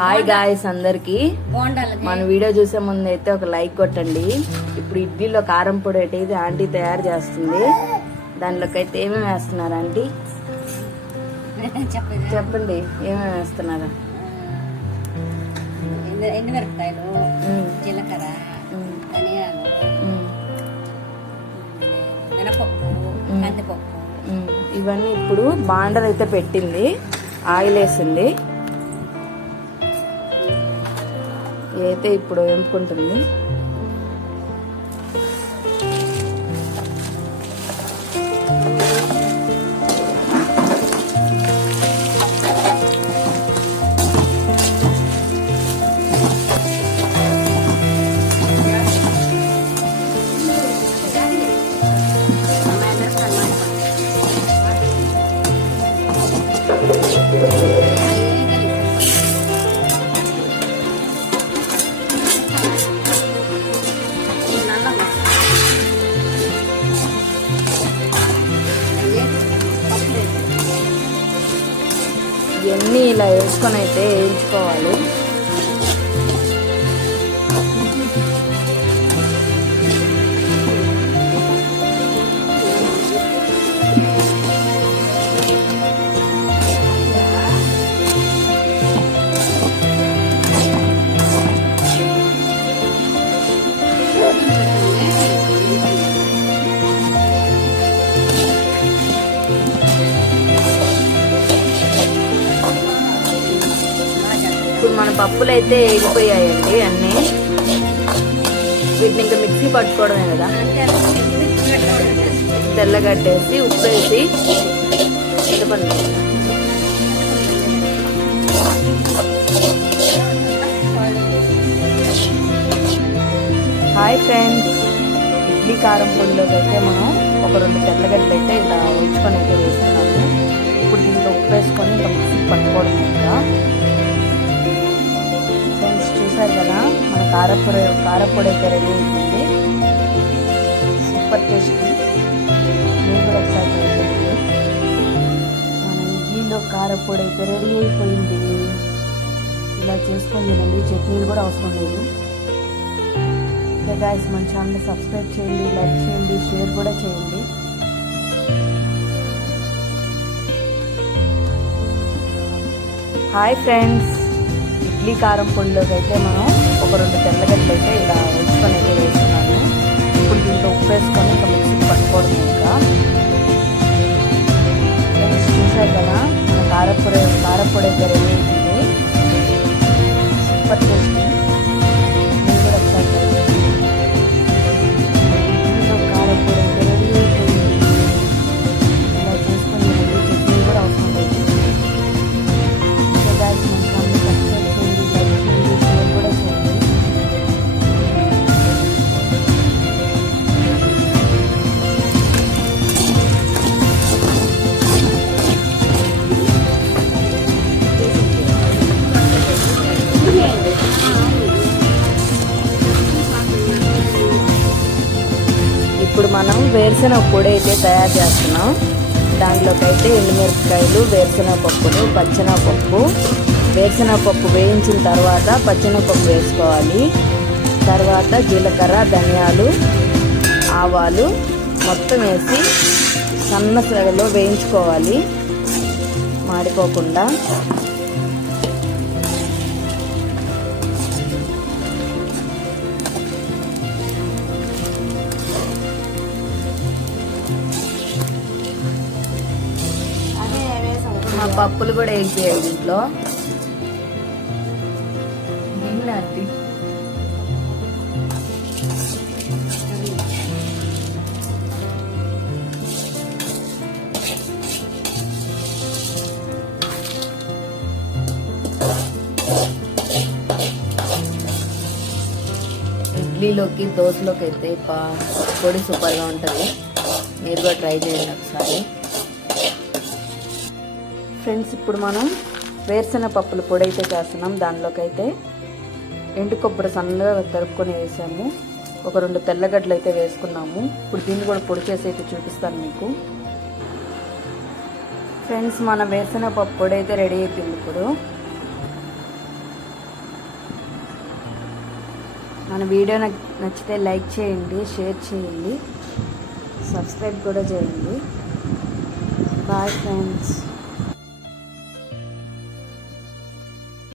Hi guys అందరికి. మన video చూసే ముందు అయితే ఒక లైక్ కొట్టండి. ఇప్పుడు ఇడ్లీలో కారం పొడి అయితే ఆంటీ తయారు చేస్తుంది. దానిలోకి అయితే ఏమేమి వేస్తున్నారు ఆంటీ? చెప్పండి ఏమేమి వేస్తున్నారు? ఎండుమిరపకాయలు జీలకర్ర ధనియాలు మినపప్పు. కందిపప్పు. ఇవన్నీ ఇప్పుడు బాండర్ అయితే పెట్టింది. ఆయిల్ వేసింది అయితే ఇప్పుడు వేపుకుంటుంది ఇలా వేసుకొని అయితే వేయించుకోవాలి. మన పప్పులు అయితే వేగిపోయాయండి అన్నీ. వీటిని ఇంకా మిక్సీ పట్టుకోవడమే కదా. తెల్లగడ్డేసి ఉప్పు వేసి చింతపండు హాయ్ ఫ్రెండ్స్. ఇడ్లీ కారం పొడిలోకి అయితే మనం ఒక రెండు తెల్లగడ్డలు అయితే ఇలా ఉంచుకొని అయితే వేస్తున్నాము. ఇప్పుడు దీంట్లో ఉప్పు వేసుకొని ఇంకా మిక్సీ పట్టుకోవడం ఇంకా చూసారు కదా? మన కారపొడి కారపొడి అయితే రెడీ అవుతుంది సూపర్ టేస్ట్. మీరు కూడా ఒకసారి ట్రై చేయండి మన ఇడ్లీలో కారపొడి అయితే రెడీ అయిపోయింది? ఇలా చేసుకొని తినండి. చట్నీలు కూడా అవసరం లేదు. ఓకే గాయస్ మన ఛానల్ సబ్స్క్రైబ్ చేయండి లైక్ చేయండి షేర్ కూడా చేయండి. హాయ్ ఫ్రెండ్స్ ఇడ్లీ కారం పొడిలోకి అయితే మనం ఒక రెండు తెల్లగడ్డలు అయితే ఇలా వేసుకొని అయితే వేస్తున్నాము ఇప్పుడు దీంట్లో ఉప్పు వేసుకొని ఇంకా మిక్సీకి పట్టుకోవడం ఇంకా. ఇప్పుడు మనం వేరుశనగ పొడి అయితే తయారు చేస్తున్నాం. దాంట్లోకి అయితే ఎండుమిరపకాయలు వేరుశెనగ పప్పులు పచ్చెనగపప్పు. వేరుశెనగపప్పు వేయించిన తర్వాత పచ్చెనగపప్పు వేసుకోవాలి. తర్వాత జీలకర్ర ధనియాలు ఆవాలు మొత్తం వేసి సన్న సెగలో వేయించుకోవాలి. మాడిపోకుండా. పప్పులు కూడా వేగిపోయాయి దీంట్లో ఏంటి ఇడ్లీలోకి దోశలోకి అయితే పా- పొడి సూపర్గా ఉంటుంది. మీరు కూడా ట్రై చేయండి ఒకసారి. ఫ్రెండ్స్ ఇప్పుడు మనం వేరుశనగ పప్పుల పొడి అయితే చేస్తున్నాం. దానిలోకి అయితే ఎండు కొబ్బరి సన్నగా తరుపుకొని వేసాము. ఒక రెండు తెల్లగడ్డలు అయితే వేసుకున్నాము. ఇప్పుడు దీన్ని కూడా పొడి చేసి అయితే చూపిస్తాను మీకు. ఫ్రెండ్స్ మన వేరుశనగ పప్పు పొడి అయితే రెడీ అయిపోయింది ఇప్పుడు. మన వీడియో నచ్చితే లైక్ చేయండి షేర్ చేయండి సబ్స్క్రైబ్ కూడా చేయండి. Bye friends.